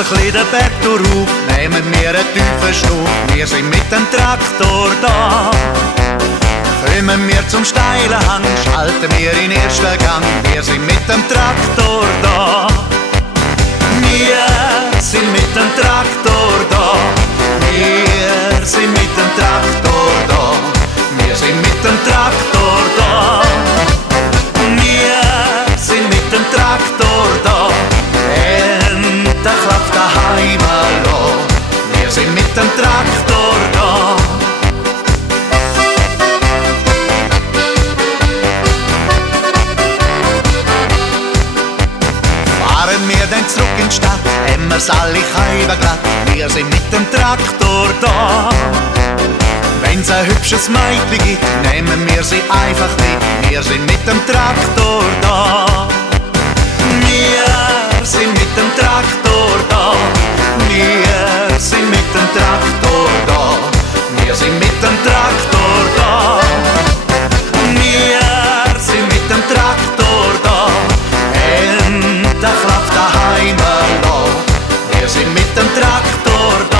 ein bisschen den Berg rauf, nehmen wir einen tiefen Schnuff. Wir sind mit dem Traktor da. Kommen wir zum steilen Hang, schalten wir in ersten Gang. Wir sind mit dem Traktor da. Wir sind mit dem Traktor da. Wir sind mit dem Traktor da. Wir sind mit dem Traktor da. Wir sind mit dem Traktor da. Endlich klappt daheim hallo. Wir sind mit dem Traktor da. Fahren wir dann zurück in die Stadt, haben wir's alle Scheiben glatt. Wir sind mit dem Traktor da. Wenn's ein hübsches Mädchen gibt, nehmen wir sie einfach mit. Wir sind mit dem Traktor da. Wir sind mit dem Traktor da. Wir sind mit dem Traktor da. Wir sind mit dem Traktor da. Wir sind mit dem Traktor da. Endlich klappt daheim hallo. Wir sind mit dem Traktor da.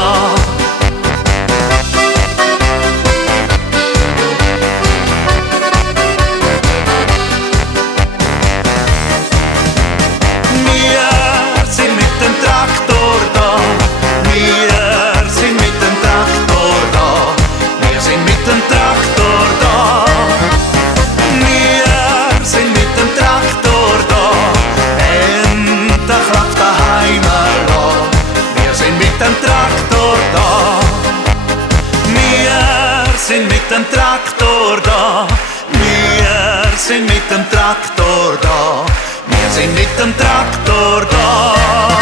Mit dem Traktor da, wir sind mit dem Traktor da, wir sind mit dem Traktor da.